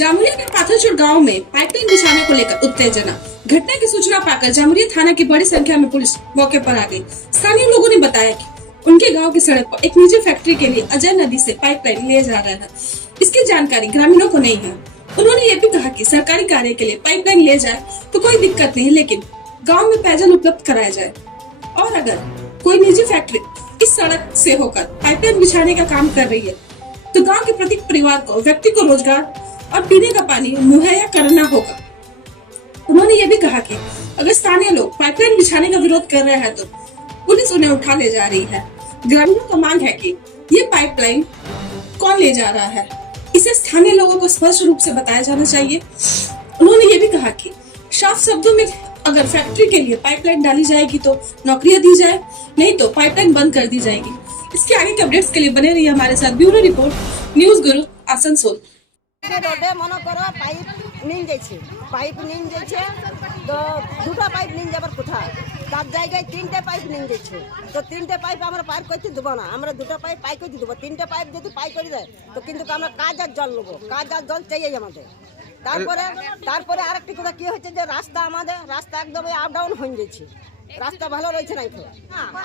जामुरिया के पाथरचूर गांव में पाइपलाइन बिछाने को लेकर उत्तेजना। घटना की सूचना पाकर जामुरिया थाना की बड़ी संख्या में पुलिस मौके पर आ गई। स्थानीय लोगों ने बताया कि उनके गांव की सड़क पर एक निजी फैक्ट्री के लिए अजय नदी से पाइपलाइन ले जा रहा है। इसकी जानकारी ग्रामीणों को नहीं है। उन्होंने ये भी कहा कि सरकारी कार्य के लिए पाइपलाइन ले जाए तो कोई दिक्कत नहीं, लेकिन गाँव में पेयजल उपलब्ध कराया जाए। और अगर कोई निजी फैक्ट्री इस सड़क से होकर पाइपलाइन बिछाने का काम कर रही है तो गांव के प्रत्येक परिवार को, व्यक्ति को रोजगार और पीने का पानी मुहैया करना होगा। उन्होंने ये भी कहा कि अगर स्थानीय लोग पाइपलाइन बिछाने का विरोध कर रहे हैं तो पुलिस उन्हें उठा ले जा रही है। ग्रामीणों का मांग है कि ये पाइपलाइन कौन ले जा रहा है, इसे स्थानीय लोगों को स्पष्ट रूप से बताया जाना चाहिए। उन्होंने ये भी कहा कि साफ शब्दों में अगर फैक्ट्री के लिए पाइपलाइन डाली जाएगी तो नौकरियां दी जाए, नहीं तो पाइपलाइन बंद कर दी जाएगी। इसके आगे के अपडेट्स के लिए बने रहिए हमारे साथ। ब्यूरो रिपोर्ट, न्यूज गुरु, आसनसोल। रोडे मन करो पाइप निन जाइछे, पाइप निन जाइछे तो দুটো পাইপ নিন যাবার কথা, তার জায়গায় তিনটে পাইপ নিন যাচ্ছে। তো তিনটে পাইপ আমরা পার করতে দেবো না, আমরা দুটো পাইপ পাই করে দেবো। তিনটে পাইপ যদি পাই করে দেয় তো কিন্তু আমরা কাজ আর জল নেবো, কাজ আর জল চাই আমাদের। তারপরে আরেকটি কথা কি হচ্ছে যে রাস্তা একদম আপ ডাউন হয়ে যাচ্ছে, রাস্তা ভালো রয়েছে না,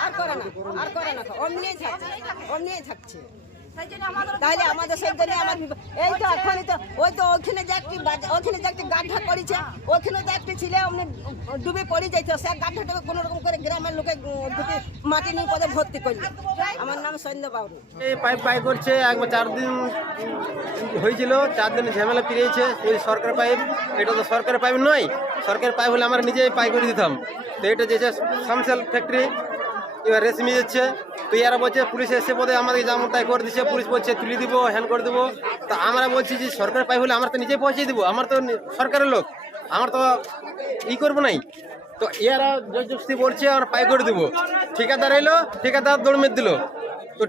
আর করে না অমনিই থাকছে। তাহলে আমাদের সেই জন্য আমার এই তো এখন তো ওই তো ওখানে যে একটি গাড্ডা করেছে, ওখানে তো একটি ছিল ডুবে পড়ে যাইতো, সে গাড্ডাটাকে কোনো রকম করে গ্রামের লোকে মাটি নিয়ে পদে ভর্তি করলো। আমার নাম সৈন্য বাবু। এই পাইপ পাই করছে একবার 4 দিন হয়েছিল, 4 দিন ঝামেলা পেরিয়েছে। ওই সরকার পাইপ, এটা তো সরকারের পাইপ নয়। সরকারের পাইপ হলে আমরা নিজেই পাই করে দিতাম। তো এটা যে সামসেল ফ্যাক্টরি এবার রেশমি যাচ্ছে, তো এরা বলছে পুলিশ এসে বোধ আমাদের যেমন তাই করে দিচ্ছে। পুলিশ বলছে তুলে দিব, হ্যান্ড করে দেবো। তা আমরা বলছি যে সরকারের পাইপ হলে আমরা তো নিজেই পৌঁছে দিব, আমার তো সরকারের লোক, আমার তো করবো নাই। তো এরা জবরদস্তি বলছে আমরা পাই করে দেবো। ঠিকাদার এলো, ঠিকাদার দৌড় মেরে দিল। তো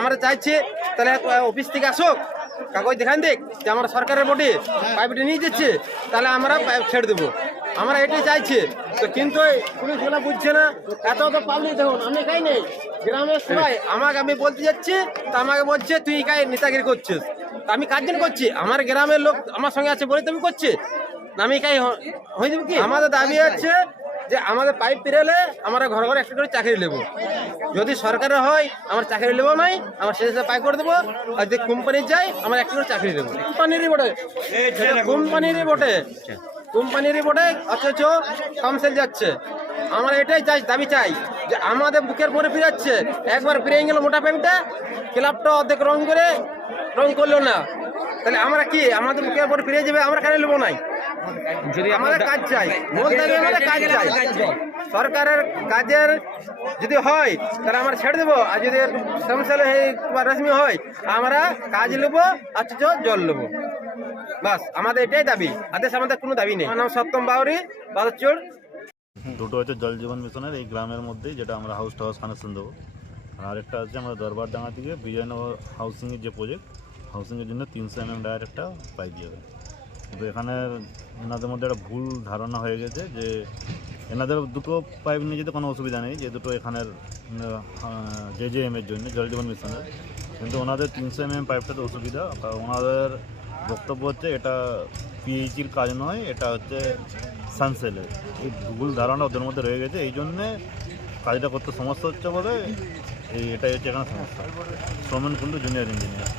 আমরা চাইছি তাহলে অফিস থেকে আসুক, কাগজ দেখান দেখ যে আমরা সরকারের বটে পাইপটা নিয়ে যাচ্ছে, তাহলে আমরা পাইপ ছেড়ে দেবো। আমরা এটাই চাইছি। তো কিন্তু পুলিশগুলো বুঝছে না। এত তো পাবলিক দেখুন, আমি কাই নেই গ্রামের সবাই আমি বলতে যাচ্ছি, তা আমাকে বলছে তুই কাই নেতাগিরি করছিস। তা আমি কাজ জন্য করছি, আমার গ্রামের লোক আমার সঙ্গে আছে বলে তুমি করছি, আমি কাই হয়ে যাবো কি? আমাদের দাবি আছে যে আমাদের পাইপ পেরেলে আমরা ঘরে ঘরে একটা করে চাকরি নেবো। যদি সরকারের হয় আমার চাকরি নেবো নাই, আমার শেষে পাই করে দেবো। আর যদি কোম্পানির যাই আমার একটা করে চাকরি নেবো। কোম্পানিরই বটে অথচ কাউন্সিল যাচ্ছে। আমরা এটাই দাবি চাই যে আমাদের বুকের পরে ফিরাচ্ছে। একবার ফিরে গেল মোটা প্যান্টটা, ক্লাবটা অর্ধেক রং করলো না, তাহলে আমরা কি আমাদের বুকের পরে ফিরে যাবে? আমরা কেন নেবো নাই? যদি আমাদের কাজ চাই, আমাদের কাজ চাই, সরকারের কাজের যদি হয় তাহলে আমরা ছেড়ে দেবো। আর যদি রেশমি হয় আমরা কাজ নেবো, অথচ জল নেবো। বাস আমাদের এটাই দাবি, আদেশ আমাদের কোনো দাবি নেই। আমার নাম সত্যম বাউরি, বাদরচোর। দুটো হচ্ছে জল জীবন মিশনের এই গ্রামের মধ্যেই, যেটা আমরা হাউস টু হাউস কানেকশন দেবো। আর আরেকটা আছে আমরা দরবারডাঙ্গা থেকে বিজয়নগর হাউসিংয়ের যে প্রজেক্ট, হাউসিংয়ের জন্য 300 mm ডায়ার একটা পাইপ যাবে। কিন্তু এখানে এনাদের মধ্যে একটা ভুল ধারণা হয়ে গেছে যে এনাদের দুটো পাইপ নিয়ে যেতে কোনো অসুবিধা নেই, যে দুটো এখানের JJM-এর জন্য, জল জীবন মিশনের। কিন্তু ওনাদের 300 mm পাইপটাতে অসুবিধা, কারণ ওনাদের বক্তব্য হচ্ছে এটা PHEর কাজ নয়, এটা হচ্ছে সানসেলের। এই ভুল ধারণা ওদের মধ্যে রয়ে গেছে, এই জন্যে কাজটা করতে সমস্যা হচ্ছে বলে এটাই হচ্ছে এখানে সমস্যা। Soumen Kundu, junior engineer.